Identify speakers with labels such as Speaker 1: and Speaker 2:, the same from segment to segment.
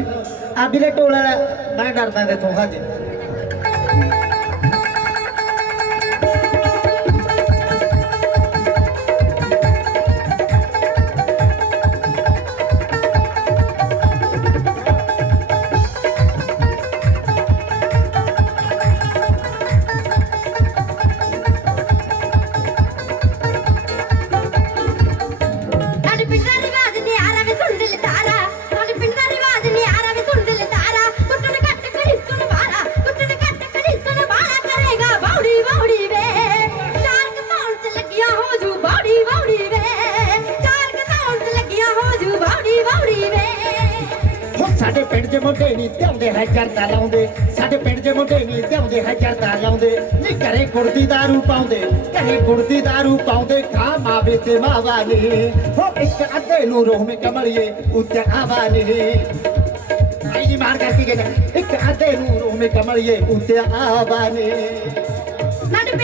Speaker 1: ਜੀ ਆ ਵੀਰੇ ਟੋਲ ਵਾਲਾ ਮੈਂ ਡਰਦਾ ਤੇ ਤੋਂ ਹਾਜੇ।
Speaker 2: ਸਾਡੇ ਪਿੰਡ ਦੇ
Speaker 1: ਮੁੰਡੇ ਨਹੀਂ ਧਿਆਉਂਦੇ ਹੈ ਜਰਦਾ ਲਾਉਂਦੇ। ਸਾਡੇ ਪਿੰਡ ਦੇ ਮੁੰਡੇ ਨਹੀਂ ਧਿਆਉਂਦੇ ਹੈ ਜਰਦਾ ਲਾਉਂਦੇ। ਨਹੀਂ ਘਰੇ ਕੁੜਦੀ ਦਾਰੂ ਪਾਉਂਦੇ ਘਰੇ ਕੁੜਦੀ ਦਾਰੂ ਪਾਉਂਦੇ ਖਾ ਮਾਵੇ ਤੇ ਮਾਵਾ ਨੇ। ਹੋ ਇੱਕ ਅੱਧੇ ਨੂੰ ਰੋਹ ਮੇ ਕਮਲੀਏ, ਉੱਤੇ ਆਵਾ ਨੇ। ਆਈ ਜੀ ਮਾਰ ਕਰਕੇ ਕਹਿੰਦਾ? ਇੱਕ ਅੱਧੇ ਨੂੰ ਰੋਹ ਮੇ ਕਮਲੀਏ, ਉੱਤੇ ਆਵਾ ਨੇ।
Speaker 2: ਸਾਡੇ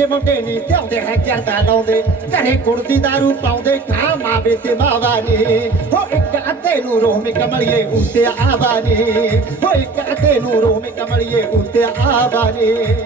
Speaker 2: ਦੇ
Speaker 1: ਮੁੰਡੇ ਨਹੀਂ ਧਿਆਉਂਦੇ ਹੈ ਚਰਦਾ ਲਾਉਂਦੇ। ਘਰੇ ਕੁੜਦੀ ਦਾਰੂ ਪਾਉਂਦੇ ਖਾ ਮਾਵੇ ਤੇ ਮਾਵਾ ਨੇ। ਹੋ ਇੱਕ ਅੱਧੇ ਨੂੰ ਰੋਹ ਮੇ ਕਮਲੀਏ ਉੱਤੇ ਆਵਾ ਨੇ। ਹੋ ਇੱਕ ਅੱਧੇ ਨੂੰ ਰੋਹ ਮੇ ਕਮਲੀਏ ਉੱਤੇ ਆਵਾ ਨੇ।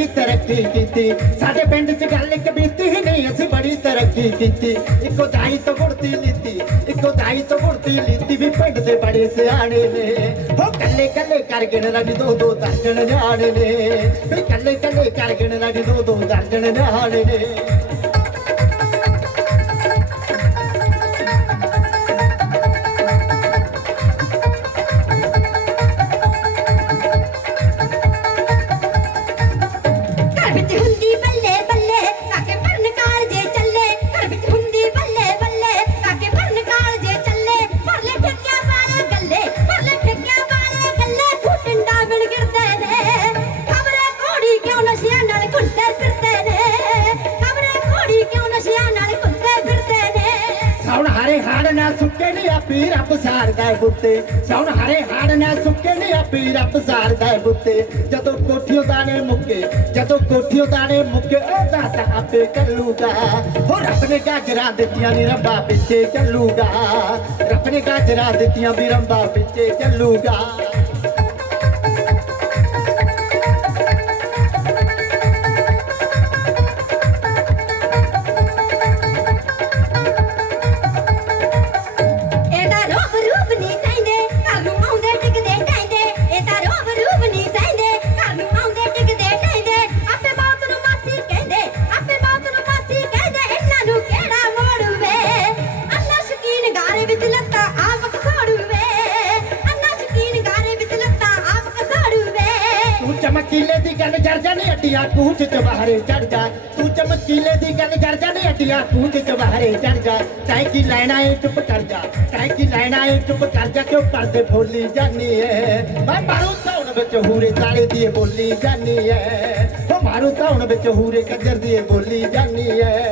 Speaker 1: ਬੜੀ ਤਰੱਕੀ ਕੀਤੀ। ਸਾਡੇ ਪਿੰਡ 'ਚ ਗੱਲ ਇੱਕ ਬੀਤੀ ਹੀ ਨਹੀਂ, ਅਸੀਂ ਬੜੀ ਤਰੱਕੀ ਕੀਤੀ। ਇੱਕੋ ਦਾਈ ਤੋਂ ਗੁੜਤੀ ਲੀਤੀ, ਇੱਕੋ ਦਾਈ ਤੋਂ ਗੁੜਤੀ ਲੀਤੀ ਵੀ ਪਿੰਡ ਦੇ ਬੜੇ ਸਿਆਣੇ ਨੇ। ਹੋ ਕੱਲੇ ਕੱਲੇ ਕਰ ਗਿਣ ਲੱਗ ਦੋ ਦੋ ਦਰਜਣ ਨਿਆਣੇ ਨੇ। ਵੀ ਕੱਲੇ ਕੱਲੇ ਕਰ ਗਿਣ ਲੱਗ ਦੋ ਦੋ ਦਰਜਣ ਨਿਆਣੇ ਨੇ।
Speaker 2: ਨਾ
Speaker 1: ਸੁੱਕੇ ਨੀ ਆਪੀ ਰੱਬ ਸਾਰਦਾ ਬੁੱਤੇ। ਸੌਣ ਹਰੇ ਹਾੜ ਨਾ ਸੁੱਕੇ ਨੀ ਆਪੀ ਰੱਬ ਸਾਰਦਾ ਬੁੱਤੇ। ਜਦੋਂ ਕੋਠਿਓ ਦਾਣੇ ਮੁੱਕੇ, ਜਦੋਂ ਕੋਠਿਓ ਦਾਣੇ ਮੁੱਕੇ ਉਹ ਦਾਤਾ ਆਪੇ ਕੱਲੂਗਾ ਹੋ ਰੱਬ ਨੇ ਗਾਜਰਾਂ ਦਿੱਤੀਆਂ ਨੀ ਰੱਬਾ ਪਿੱਛੇ ਚੱਲੂਗਾ। ਰੱਬ ਨੇ ਗਾਜਰਾਂ ਦਿੱਤੀਆਂ ਵੀ ਰੱਬਾ ਪਿੱਛੇ ਚੱਲੂਗਾ।
Speaker 2: ਵਿੱਚ ਲੱਤਾਂ ਆਪ ਕਸਾੜੂਵੇ ਅੰਨਾ ਸ਼ਕੀਨ ਗਾਰੇ ਵਿੱਚ ਲੱਤਾਂ ਆਪ ਕਸਾੜੂਵੇ
Speaker 1: ਤੂੰ ਚਮਕੀਲੇ ਦੀ ਗੱਲ ਜਰ ਜਾਣੀ ਅੱਡੀਆਂ ਕੂਚ ਚ ਚੜ ਜਾ ਤੂੰ ਚਮਕੀਲੇ ਦੀ ਗੱਲ ਜਰ ਜਾਣੀ ਅੱਡੀਆਂ ਕੂਚ ਚ ਚੜ ਜਾ ਤੈਂ ਕੀ ਲੈਣਾ ਏ ਚੁੱਪ ਕਰ ਜਾ ਤੈਂ ਕੀ ਲੈਣਾ ਏ ਚੁੱਪ ਕਰ ਜਾ ਕਿਉਂ ਪਰਦੇ ਫੋਲੀ ਜਾਨੀ ਏ ਮੈਂ ਮਾਰੂ ਧੌਣ ਵਿੱਚ ਹੂਰੇ ਸਾਲੇ ਦੀ ਬੋਲੀ ਜਾਨੀ ਏ ਉਹ ਮਾਰੂ ਧੌਣ ਵਿੱਚ ਹੂਰੇ ਕੰਜਰ ਦੀ ਬੋਲੀ ਜਾਨੀ ਏ